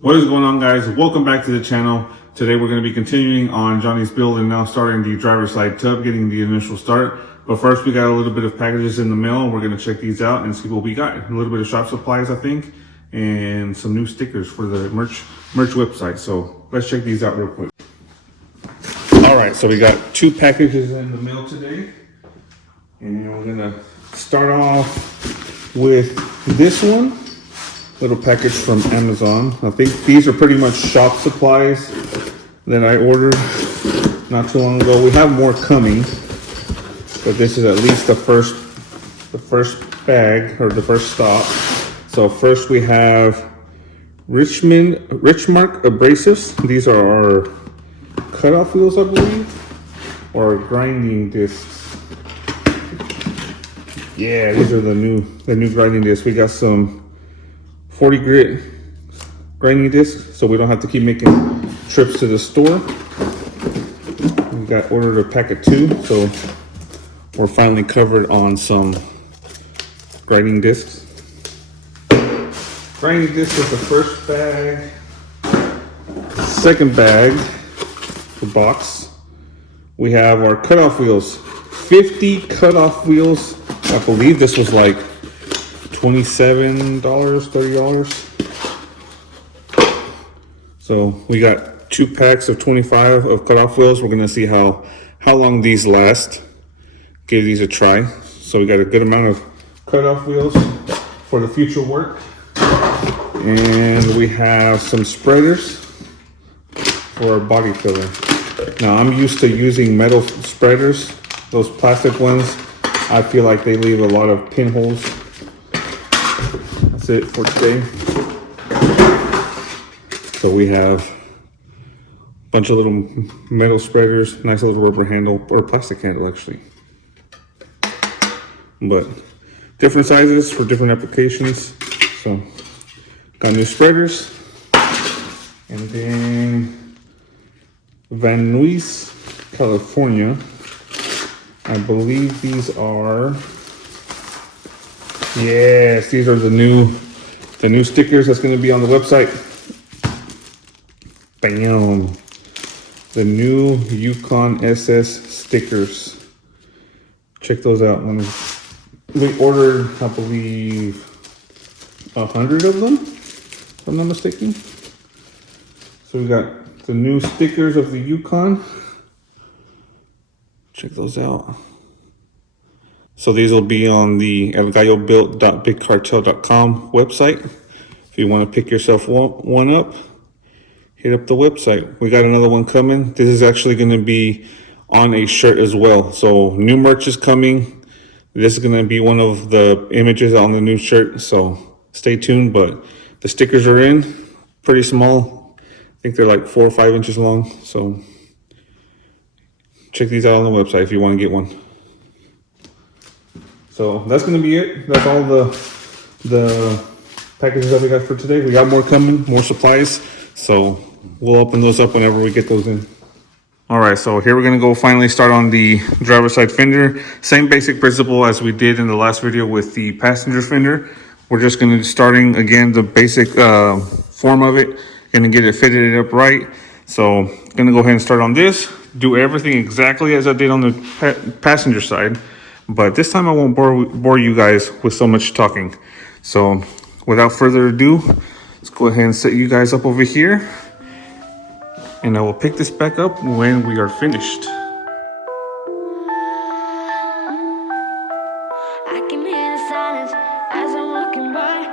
What is going on, guys? Welcome back to the channel. Today we're going to be continuing on Johnny's build and now starting the driver's side tub, getting the initial start. But first we got a little bit of packages in the mail. We're going to check these out and see what we got. A little bit of shop supplies, I think, and some new stickers for the merch website. So let's check these out real quick. All right, so we got 2 packages in the mail today. And we're going to start off with this one. Little package from Amazon. I think these are pretty much shop supplies that I ordered not too long ago. We have more coming, but this is at least the first bag or the first stop. So first we have Richmark abrasives. These are our cutoff wheels, I believe, or grinding discs. Yeah, these are the new grinding discs. We got some 40 grit grinding discs, so we don't have to keep making trips to the store. We got ordered a pack of 2, so we're finally covered on some grinding discs. Grinding disc is the first bag. Second bag, the box, we have our cutoff wheels. 50 cutoff wheels. I believe this was like $27, $30. So we got 2 packs of 25 of cutoff wheels. We're gonna see how long these last. Give these a try. So we got a good amount of cutoff wheels for the future work. And we have some spreaders for our body filler. Now I'm used to using metal spreaders. Those plastic ones, I feel like they leave a lot of pinholes. That's it for today. So we have a bunch of little metal spreaders, nice little rubber handle, or plastic handle actually. But different sizes for different applications. So got new spreaders. And then Van Nuys, California. I believe these are, yes, these are the new stickers that's going to be on the website. Bam! The new Yukon SS stickers. Check those out. We ordered, I believe, 100 of them, if I'm not mistaken. So we got the new stickers of the Yukon. Check those out. So these will be on the elgallobuilt.bigcartel.com website. If you want to pick yourself one up, hit up the website. We got another one coming. This is actually going to be on a shirt as well. So new merch is coming. This is going to be one of the images on the new shirt. So stay tuned. But the stickers are in, pretty small. I think they're like 4 or 5 inches long. So check these out on the website if you want to get one. So that's going to be it. That's all the packages that we got for today. We got more coming, more supplies. So we'll open those up whenever we get those in. All right, so here we're going to go finally start on the driver's side fender. Same basic principle as we did in the last video with the passenger fender. We're just going to be starting again the basic form of it. Going to get it fitted up right. So going to go ahead and start on this. Do everything exactly as I did on the passenger side, but this time I won't bore you guys with so much talking. So without further ado, let's go ahead and set you guys up over here, and I will pick this back up when we are finished. I can hear the silence as I'm walking by.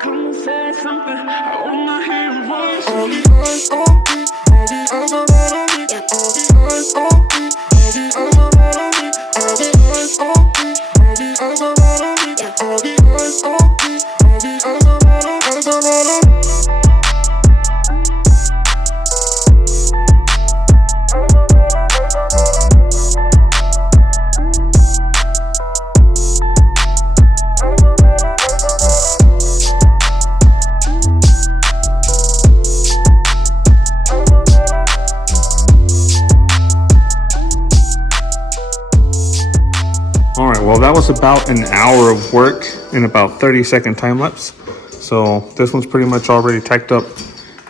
Come and say something, I wanna hear your voice. All the eyes on me, all the eyes are right on me. All the eyes on me, all the eyes are right on me. All the eyes on me, all the eyes are right on me. All the eyes on me, all the eyes are right on me. that was about an hour of work in about 30-second time lapse. So this one's pretty much already tacked up.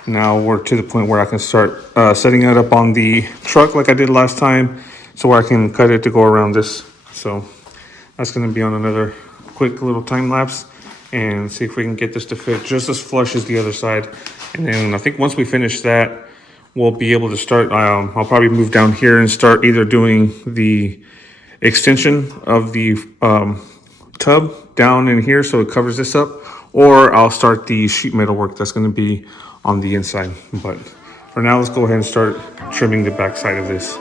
Now we're to the point where I can start setting it up on the truck like I did last time, so where I can cut it to go around this. So that's going to be on another quick little time lapse and see if we can get this to fit just as flush as the other side. And then I think once we finish that, we'll be able to start. I'll probably move down here and start either doing the extension of the tub down in here so it covers this up, or I'll start the sheet metal work that's going to be on the inside. But for now, let's go ahead and start trimming the back side of this.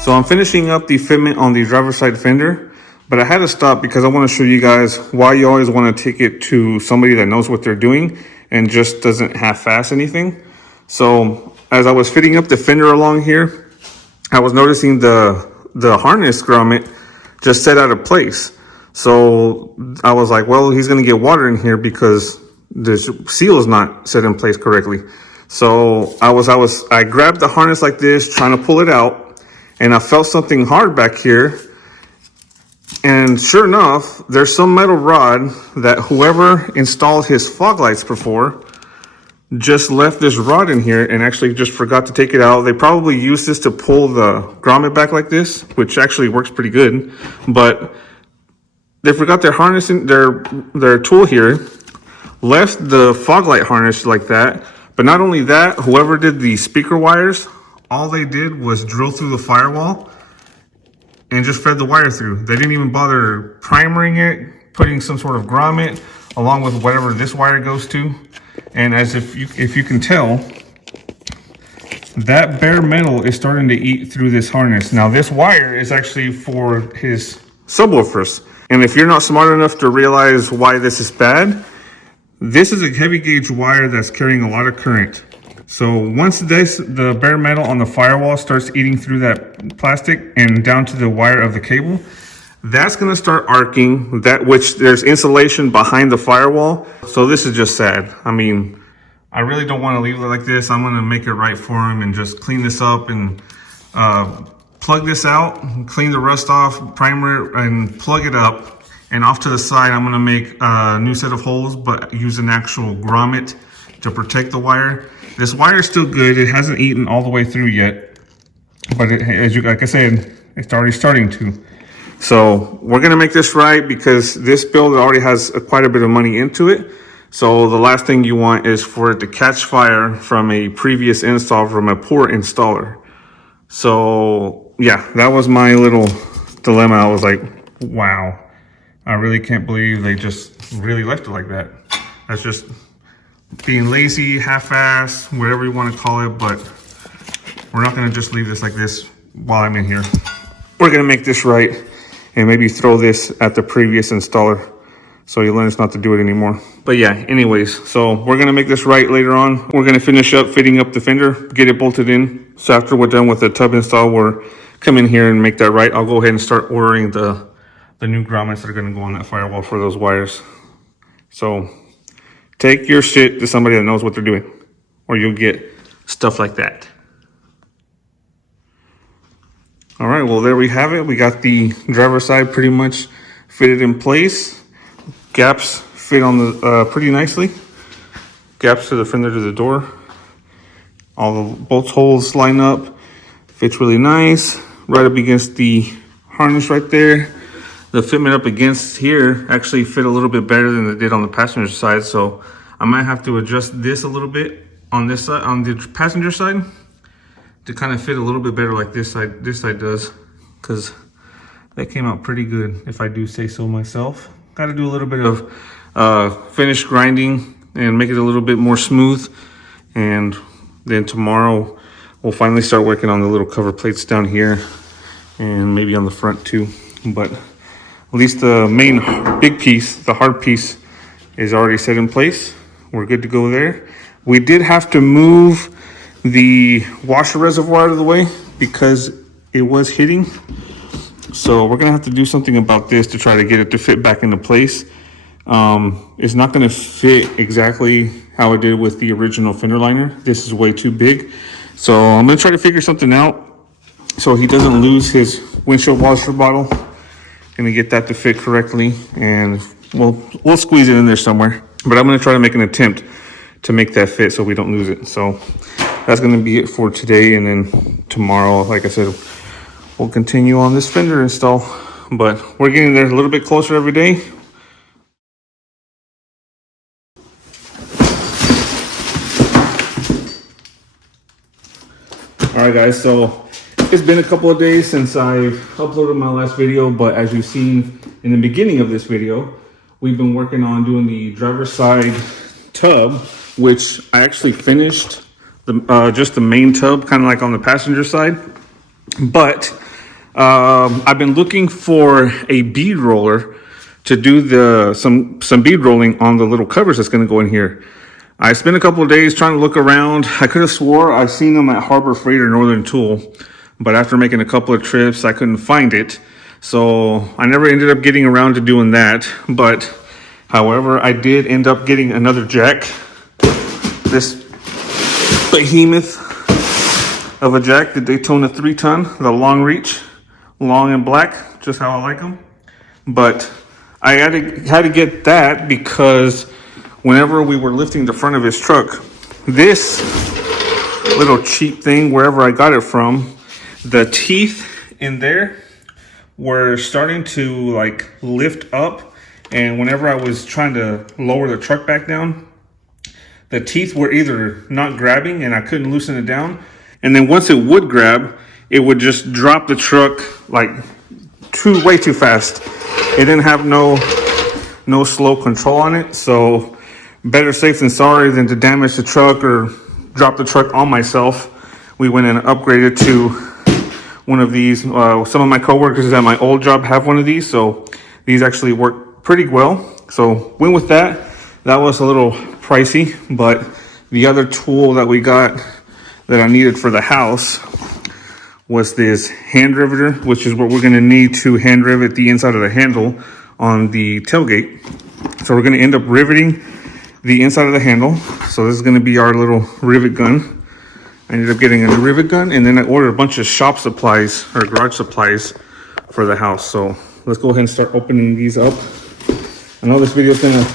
So I'm finishing up the fitment on the driver's side fender, but I had to stop because I want to show you guys why you always want to take it to somebody that knows what they're doing and just doesn't half-ass anything. So as I was fitting up the fender along here, I was noticing the harness grommet just set out of place. So I was like, well, he's going to get water in here because the seal is not set in place correctly. So I grabbed the harness like this, trying to pull it out, and I felt something hard back here. And sure enough, there's some metal rod that whoever installed his fog lights before just left this rod in here and actually just forgot to take it out. They probably used this to pull the grommet back like this, which actually works pretty good, but they forgot their harness in their tool here, left the fog light harness like that. But not only that, whoever did the speaker wires, all they did was drill through the firewall and just fed the wire through. They didn't even bother primering it, putting some sort of grommet along with whatever this wire goes to. And as if you can tell, that bare metal is starting to eat through this harness. Now this wire is actually for his subwoofers. And if you're not smart enough to realize why this is bad, this is a heavy gauge wire that's carrying a lot of current. So once the bare metal on the firewall starts eating through that plastic and down to the wire of the cable, that's going to start arcing, which there's insulation behind the firewall. So this is just sad. I mean, I really don't want to leave it like this. I'm going to make it right for him and just clean this up and plug this out, clean the rust off, primer it, and plug it up. And off to the side, I'm going to make a new set of holes, but use an actual grommet to protect the wire. This wire is still good. It hasn't eaten all the way through yet, but like I said, it's already starting to. So we're going to make this right because this build already has quite a bit of money into it. So the last thing you want is for it to catch fire from a previous install from a poor installer. So yeah, that was my little dilemma. I was like, wow, I really can't believe they just really left it like that. That's just being lazy, half-ass, whatever you want to call it, but we're not going to just leave this like this while I'm in here. We're going to make this right and maybe throw this at the previous installer so he learns not to do it anymore. But yeah, anyways, so we're going to make this right later on. We're going to finish up fitting up the fender, get it bolted in. So after we're done with the tub install, we're come in here and make that right. I'll go ahead and start ordering the new grommets that are going to go on that firewall for those wires. So take your shit to somebody that knows what they're doing, or you'll get stuff like that. All right, well, there we have it. We got the driver's side pretty much fitted in place. Gaps fit on the pretty nicely. Gaps to the fender to the door. All the bolt holes line up. Fits really nice. Right up against the harness right there. The fitment up against here actually fit a little bit better than it did on the passenger side. So I might have to adjust this a little bit on this side, on the passenger side, to kind of fit a little bit better like this side does, because that came out pretty good if I do say so myself. Got to do a little bit of finish grinding and make it a little bit more smooth. And then tomorrow we'll finally start working on the little cover plates down here and maybe on the front too. But at least the main big piece, the hard piece, is already set in place. We're good to go there. We did have to move the washer reservoir out of the way because it was hitting. So we're gonna have to do something about this to try to get it to fit back into place. It's not gonna fit exactly how it did with the original fender liner. This is way too big. So I'm gonna try to figure something out so he doesn't lose his windshield washer bottle. Gonna get that to fit correctly, and we'll squeeze it in there somewhere. But I'm gonna try to make an attempt to make that fit so we don't lose it. So that's gonna be it for today, and then tomorrow, like I said, we'll continue on this fender install. But we're getting there a little bit closer every day. All right, guys, so it's been a couple of days since I've uploaded my last video, but as you've seen in the beginning of this video, we've been working on doing the driver's side tub, which I actually finished just the main tub, kind of like on the passenger side. But I've been looking for a bead roller to do some bead rolling on the little covers that's going to go in here. I spent a couple of days trying to look around. I could have swore I've seen them at Harbor Freight or Northern Tool, but after making a couple of trips, I couldn't find it. So I never ended up getting around to doing that. But however, I did end up getting another jack. This behemoth of a jack, the Daytona 3-ton, the long reach, long and black, just how I like them. But I had to get that because whenever we were lifting the front of his truck, this little cheap thing, wherever I got it from, the teeth in there were starting to like lift up, and whenever I was trying to lower the truck back down, the teeth were either not grabbing and I couldn't loosen it down, and then once it would grab, it would just drop the truck like way too fast. It didn't have no slow control on it, so better safe than sorry than to damage the truck or drop the truck on myself. We went and upgraded to one of these. Some of my coworkers at my old job have one of these, so these actually work pretty well. So went with that. That was a little pricey, but the other tool that we got that I needed for the house was this hand riveter, which is what we're gonna need to hand rivet the inside of the handle on the tailgate. So we're gonna end up riveting the inside of the handle. So this is gonna be our little rivet gun. I ended up getting a rivet gun, and then I ordered a bunch of shop supplies or garage supplies for the house. So let's go ahead and start opening these up. I know this video is gonna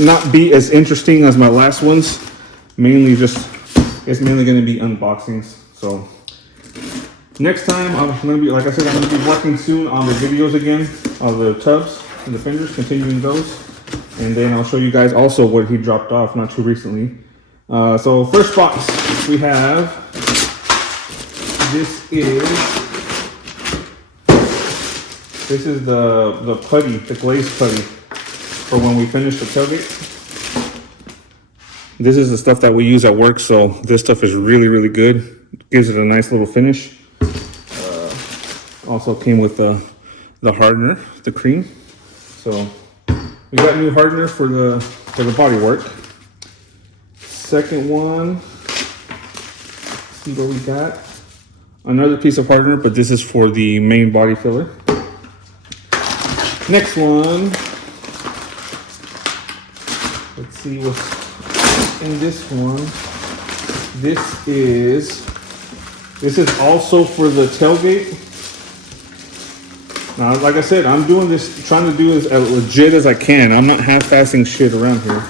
not be as interesting as my last ones. It's mainly gonna be unboxings. So next time, I'm gonna be, like I said, I'm gonna be working soon on the videos again, on the tubs and the fenders, continuing those. And then I'll show you guys also what he dropped off not too recently. So first box we have, this is the putty, the glaze putty for when we finish the tailgate. This is the stuff that we use at work, so this stuff is really, really good. It gives it a nice little finish. Also came with the hardener, the cream. So we got new hardener for the body work. Second one, let's see what we got. Another piece of hardener, but this is for the main body filler. Next one, let's see what's in this one. This is also for the tailgate. Now, like I said, I'm doing this, trying to do this as legit as I can. I'm not half-assing shit around here.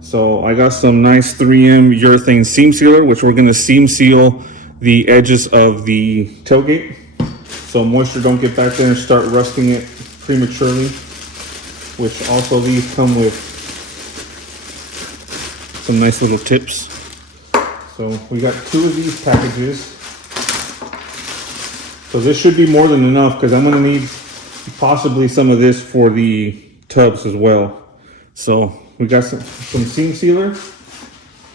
So I got some nice 3M urethane seam sealer, which we're gonna seam seal the edges of the tailgate, so moisture don't get back there and start rusting it prematurely. Which also these come with some nice little tips. So we got 2 of these packages. So this should be more than enough, because I'm gonna need possibly some of this for the tubs as well. So we got some seam sealer,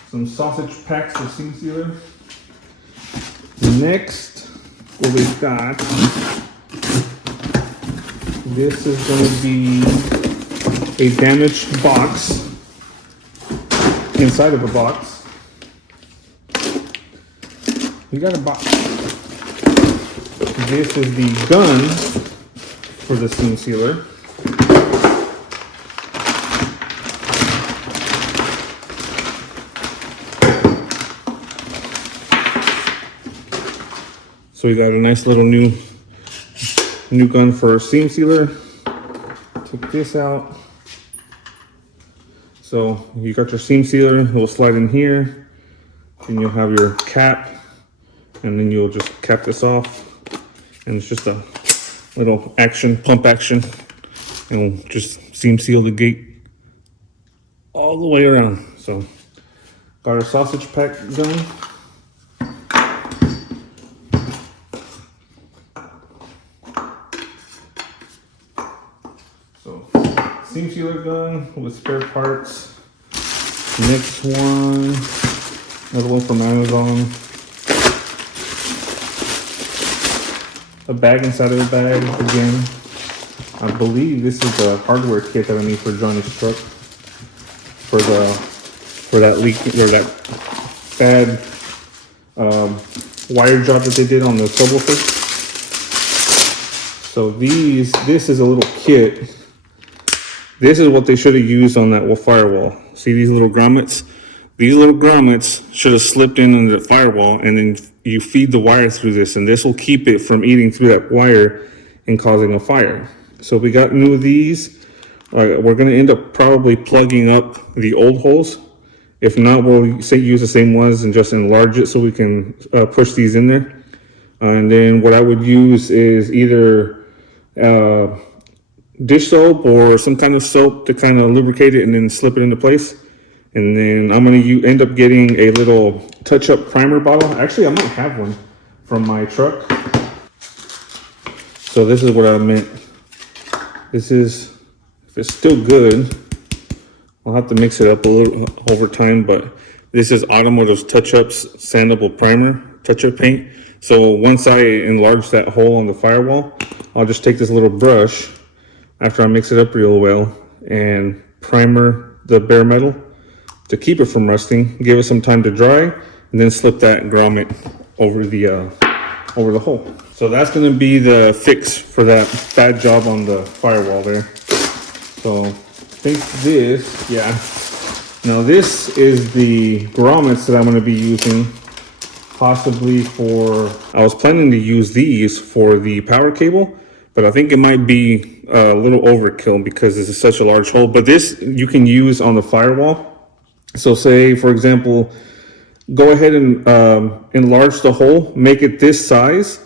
some sausage packs of seam sealer. Next, what we've got, this is gonna be a damaged box inside of a box. We got a box. This is the gun for the seam sealer. So we got a nice little new gun for our seam sealer. Take this out. So you got your seam sealer, it will slide in here. Then you'll have your cap, and then you'll just cap this off. And it's just a little pump action. And we'll just seam seal the gate all the way around. So got our sausage pack gun. Seam sealer gun with spare parts. Next one, another one from Amazon. A bag inside of a bag again. I believe this is the hardware kit that I need for Johnny's truck for that leak or that bad wire job that they did on the subwoofer. So this is a little kit. This is what they should have used on that firewall. See these little grommets? These little grommets should have slipped in under the firewall, and then you feed the wire through this, and this will keep it from eating through that wire and causing a fire. So we got new of these. We're going to end up probably plugging up the old holes. If not, we'll use the same ones and just enlarge it so we can push these in there. And then what I would use is either dish soap or some kind of soap to kind of lubricate it and then slip it into place. And then I'm going to end up getting a little touch-up primer bottle. Actually, I might have one from my truck. So this is what I meant. This is, if it's still good, I'll have to mix it up a little over time, but this is Automotive's Touch-Ups Sandable Primer touch-up paint. So once I enlarge that hole on the firewall, I'll just take this little brush after I mix it up real well and primer the bare metal to keep it from rusting, give it some time to dry, and then slip that grommet over the hole. So that's gonna be the fix for that bad job on the firewall there. So I think this, yeah. Now this is the grommets that I'm gonna be using possibly for, I was planning to use these for the power cable, but I think it might be a little overkill because this is such a large hole. But this you can use on the firewall. So say, for example, go ahead and enlarge the hole, make it this size.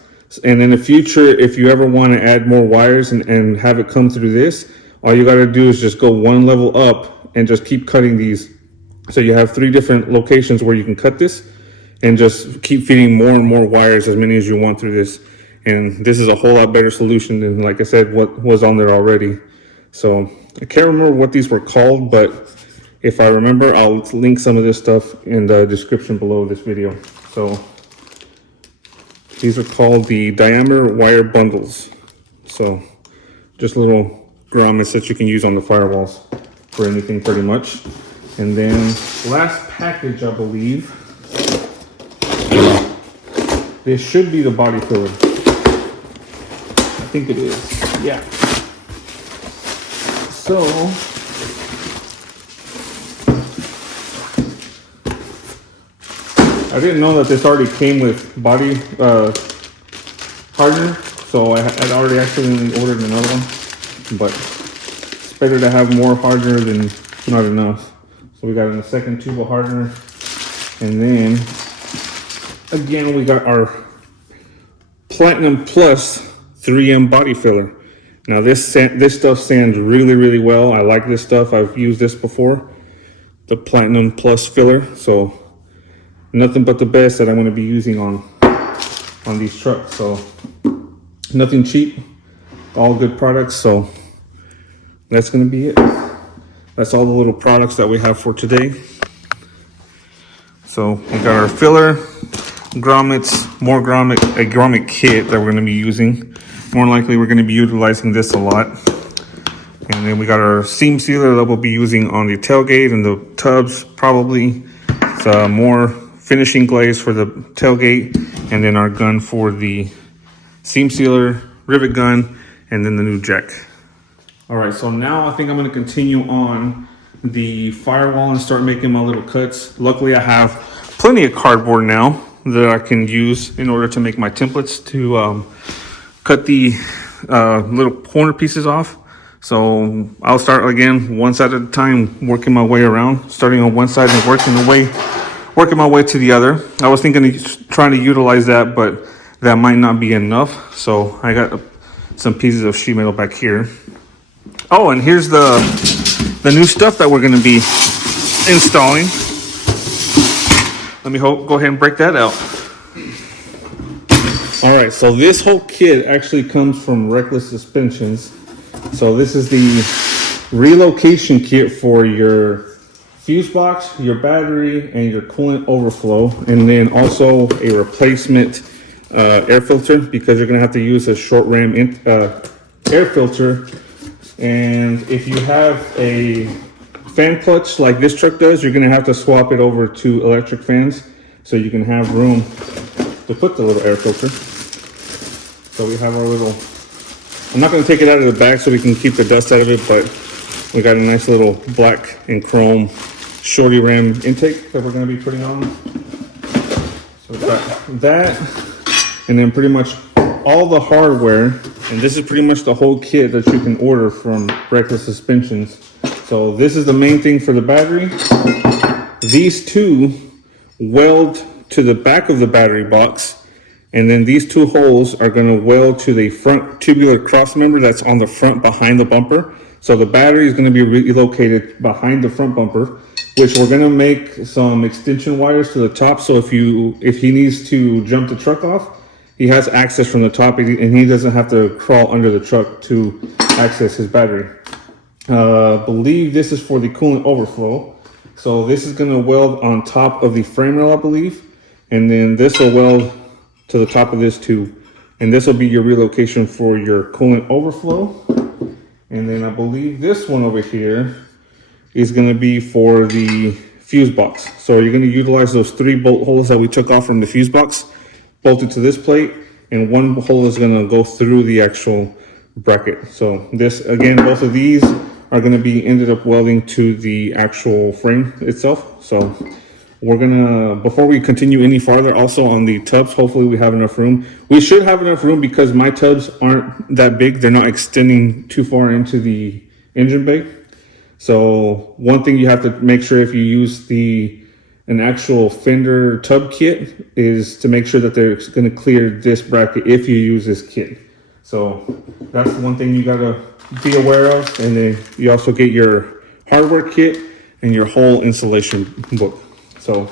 And in the future, if you ever want to add more wires and have it come through this, all you got to do is just go one level up and just keep cutting these. So you have 3 different locations where you can cut this and just keep feeding more and more wires, as many as you want through this. And this is a whole lot better solution than, like I said, what was on there already. So I can't remember what these were called, but if I remember, I'll link some of this stuff in the description below this video. So these are called the diameter wire bundles. So just little grommets that you can use on the firewalls for anything pretty much. And then last package, I believe, this should be the body filler. I think it is, yeah. So, I didn't know that this already came with body hardener, so I had already accidentally ordered another one, but it's better to have more hardener than not enough. So we got a second tube of hardener, and then again we got our Platinum Plus 3M body filler. Now this stuff sands really, really well. I like this stuff. I've used this before, the Platinum Plus filler. So nothing but the best that I'm going to be using on these trucks. So nothing cheap, all good products. So that's going to be it. That's all the little products that we have for today. So we got our filler, grommets, more grommet, a grommet kit that we're going to be using. More likely we're going to be utilizing this a lot. And then we got our seam sealer that we'll be using on the tailgate and the tubs probably. It's more finishing glaze for the tailgate, and then our gun for the seam sealer, rivet gun, and then the new jack. All right, so now I think I'm gonna continue on the firewall and start making my little cuts. Luckily, I have plenty of cardboard now that I can use in order to make my templates to cut the little corner pieces off. So I'll start again one side at a time, working my way around, starting on one side and working my way to the other. I was thinking of trying to utilize that, but that might not be enough. So I got some pieces of sheet metal back here. Oh, and here's the new stuff that we're going to be installing. Let me go ahead and break that out. All right, so this whole kit actually comes from Reckless Suspensions. So this is the relocation kit for your fuse box, your battery, and your coolant overflow, and then also a replacement air filter, because you're gonna have to use a short ram air filter. And if you have a fan clutch like this truck does, you're gonna have to swap it over to electric fans so you can have room to put the little air filter. So we have our little, I'm not going to take it out of the bag so we can keep the dust out of it, but we got a nice little black and chrome shorty ram intake that we're going to be putting on. So we've got that, and then pretty much all the hardware, and this is pretty much the whole kit that you can order from Reckless Suspensions. So this is the main thing for the battery. These two weld to the back of the battery box, and then these two holes are going to weld to the front tubular cross member that's on the front behind the bumper. So the battery is going to be relocated behind the front bumper, which we're going to make some extension wires to the top. So if he needs to jump the truck off, he has access from the top, and he doesn't have to crawl under the truck to access his battery. Believe this is for the coolant overflow. So this is going to weld on top of the frame rail, I believe, and then this will weld to the top of this too, and this will be your relocation for your coolant overflow. And then I believe this one over here is going to be for the fuse box. So you're going to utilize those 3 bolt holes that we took off from the fuse box, bolted to this plate, and one hole is going to go through the actual bracket. So this, again, both of these are going to be ended up welding to the actual frame itself. So we're gonna, before we continue any farther, also on the tubs, hopefully we have enough room. We should have enough room because my tubs aren't that big. They're not extending too far into the engine bay. So one thing you have to make sure if you use an actual Fender tub kit is to make sure that they're gonna clear this bracket if you use this kit. So that's one thing you gotta be aware of. And then you also get your hardware kit and your whole installation book. So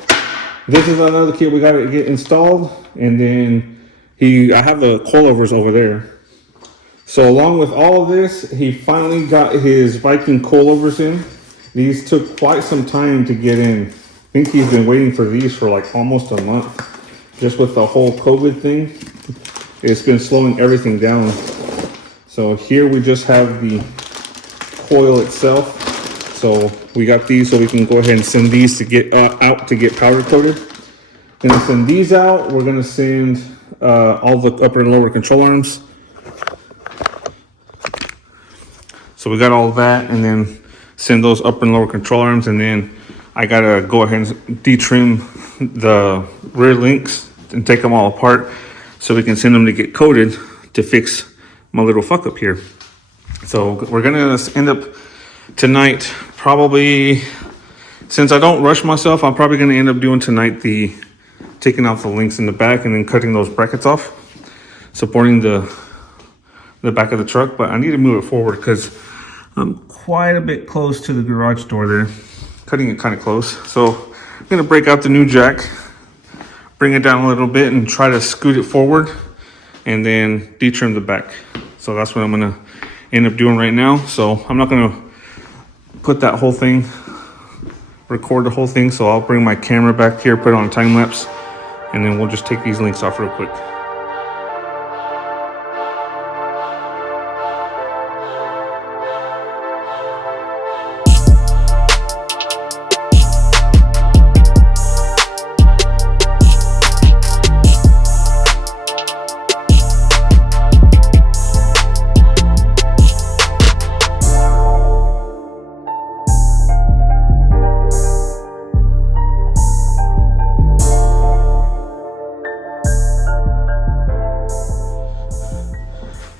this is another kit we got to get installed, and then I have the coilovers over there. So along with all of this, he finally got his Viking coilovers in. These took quite some time to get in. I think he's been waiting for these for like almost a month. Just with the whole COVID thing, it's been slowing everything down. So here we just have the coil itself. So we got these, so we can go ahead and send these to get out to get powder coated. Gonna send these out. We're gonna send all the upper and lower control arms. So we got all that, and then send those upper and lower control arms, and then I gotta go ahead and detrim the rear links and take them all apart so we can send them to get coated to fix my little fuck up here. So we're gonna end up tonight, probably, since I don't rush myself, I'm probably going to end up doing tonight taking off the links in the back and then cutting those brackets off, supporting the back of the truck. But I need to move it forward because I'm quite a bit close to the garage door there, cutting it kind of close. So I'm going to break out the new jack, bring it down a little bit, and try to scoot it forward, and then detrim the back. So that's what I'm going to end up doing right now. So I'm not going to put that whole thing, record the whole thing. So I'll bring my camera back here, put it on time lapse, and then we'll just take these links off real quick.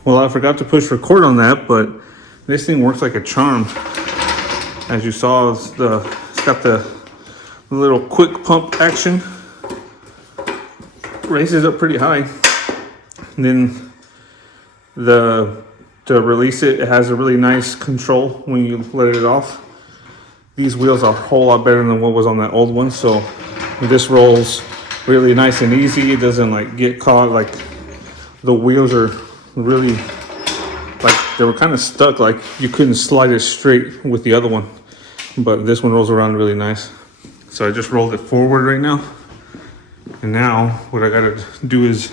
Well, I forgot to push record on that, but this thing works like a charm. As you saw, it's got the little quick pump action. Raises up pretty high. And then to release it, it has a really nice control when you let it off. These wheels are a whole lot better than what was on that old one, so this rolls really nice and easy. It doesn't like get caught, like the wheels are really, like they were kind of stuck, like you couldn't slide it straight with the other one, but this one rolls around really nice. So I just rolled it forward right now, and now what I gotta do is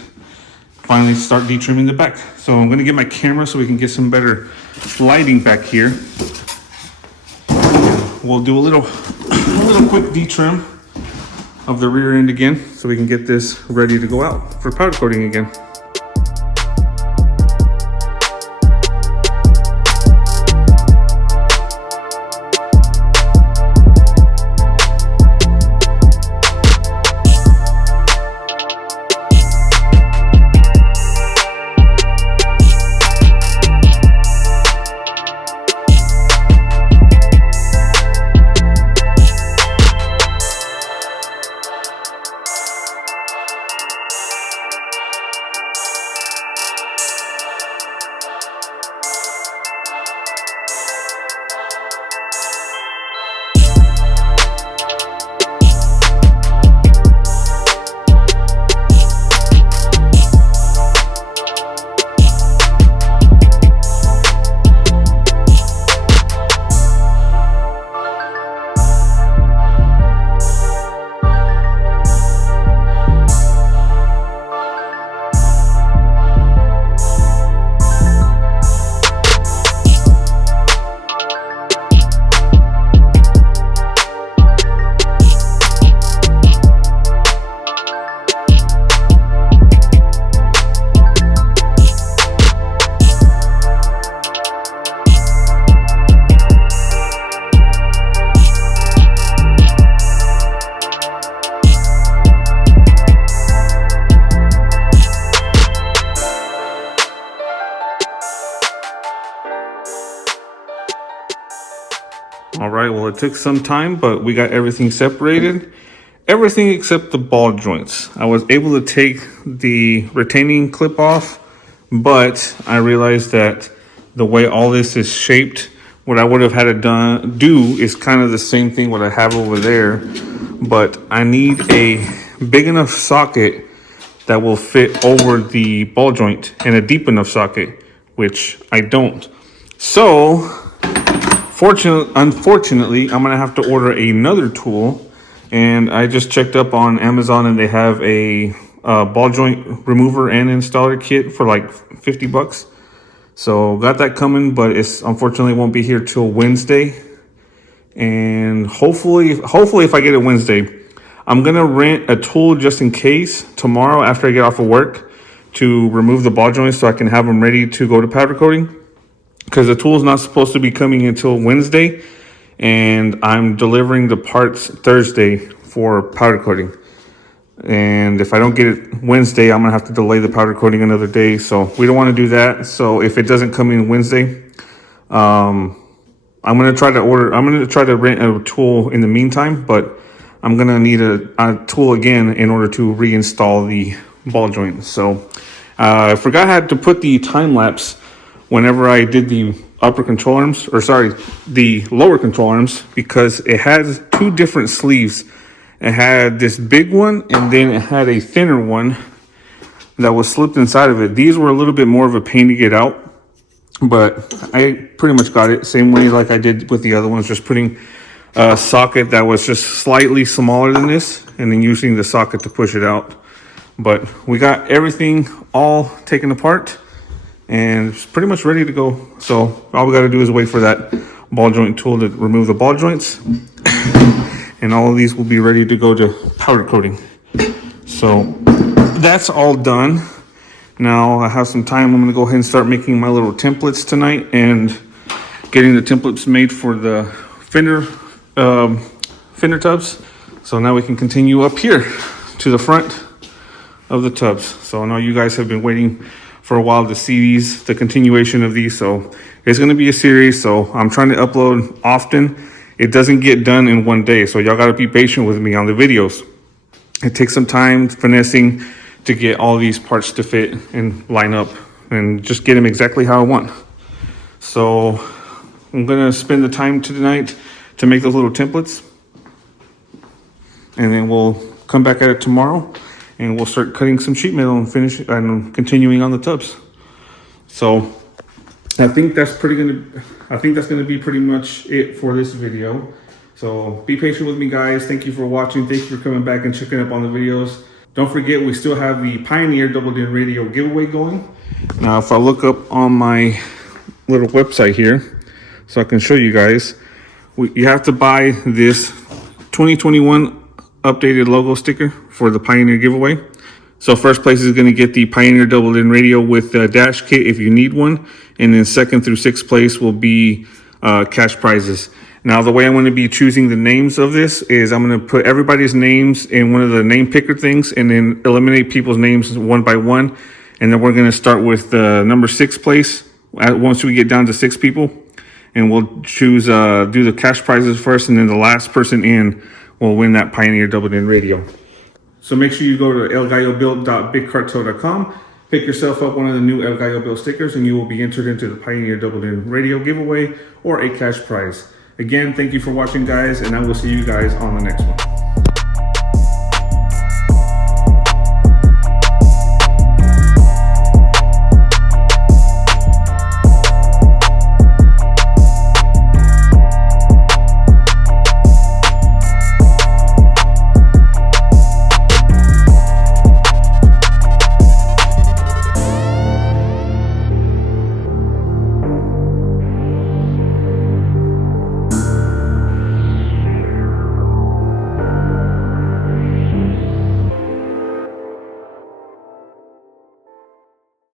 finally start detrimming the back. So I'm gonna get my camera so we can get some better lighting back here. We'll do a little quick detrim of the rear end again so we can get this ready to go out for powder coating again. All right, well, it took some time, but we got everything separated. Everything except the ball joints. I was able to take the retaining clip off, but I realized that the way all this is shaped, what I would have had to do is kind of the same thing what I have over there, but I need a big enough socket that will fit over the ball joint and a deep enough socket, which I don't. So, unfortunately, I'm gonna have to order another tool, and I just checked up on Amazon and they have a ball joint remover and installer kit for like 50 bucks. So got that coming, but it's unfortunately won't be here till Wednesday. And hopefully if I get it Wednesday, I'm gonna rent a tool just in case tomorrow after I get off of work to remove the ball joints so I can have them ready to go to powder coating. Because the tool is not supposed to be coming until Wednesday, and I'm delivering the parts Thursday for powder coating. And if I don't get it Wednesday, I'm gonna have to delay the powder coating another day. So we don't want to do that. So if it doesn't come in Wednesday, I'm gonna try to rent a tool in the meantime. But I'm gonna need a tool again in order to reinstall the ball joint. So I forgot I had to put the time lapse whenever I did the the lower control arms, because it has two different sleeves. It had this big one, and then it had a thinner one that was slipped inside of it. These were a little bit more of a pain to get out, but I pretty much got it same way like I did with the other ones, just putting a socket that was just slightly smaller than this, and then using the socket to push it out. But we got everything all taken apart, and it's pretty much ready to go. So all we got to do is wait for that ball joint tool to remove the ball joints, and all of these will be ready to go to powder coating. So that's all done. Now I have some time. I'm going to go ahead and start making my little templates tonight and getting the templates made for the Fender tubs. So now we can continue up here to the front of the tubs. So I know you guys have been waiting for a while to see these, the continuation of these. So it's going to be a series. So I'm trying to upload often. It doesn't get done in one day. So y'all got to be patient with me on the videos. It takes some time finessing to get all these parts to fit and line up and just get them exactly how I want. So I'm going to spend the time tonight to make those little templates. And then we'll come back at it tomorrow and we'll start cutting some sheet metal and finish and continuing on the tubs. So I think that's gonna be pretty much it for this video. So be patient with me, guys. Thank you for watching. Thank you for coming back and checking up on the videos. Don't forget, we still have the Pioneer double-din radio giveaway going. Now, if I look up on my little website here, so I can show you guys, you have to buy this 2021 updated logo sticker for the Pioneer giveaway. So first place is going to get the Pioneer double-din radio with the dash kit if you need one, and then second through sixth place will be cash prizes. Now the way I'm going to be choosing the names of this is I'm going to put everybody's names in one of the name picker things and then eliminate people's names one by one, and then we're going to start with the number 6 place once we get down to 6 people, and we'll choose do the cash prizes first, and then the last person in will win that Pioneer double-din radio. So make sure you go to elgallobuild.bigcartel.com, pick yourself up one of the new El Gallo Build stickers, and you will be entered into the Pioneer double-din radio giveaway or a cash prize. Again, thank you for watching, guys, and I will see you guys on the next one.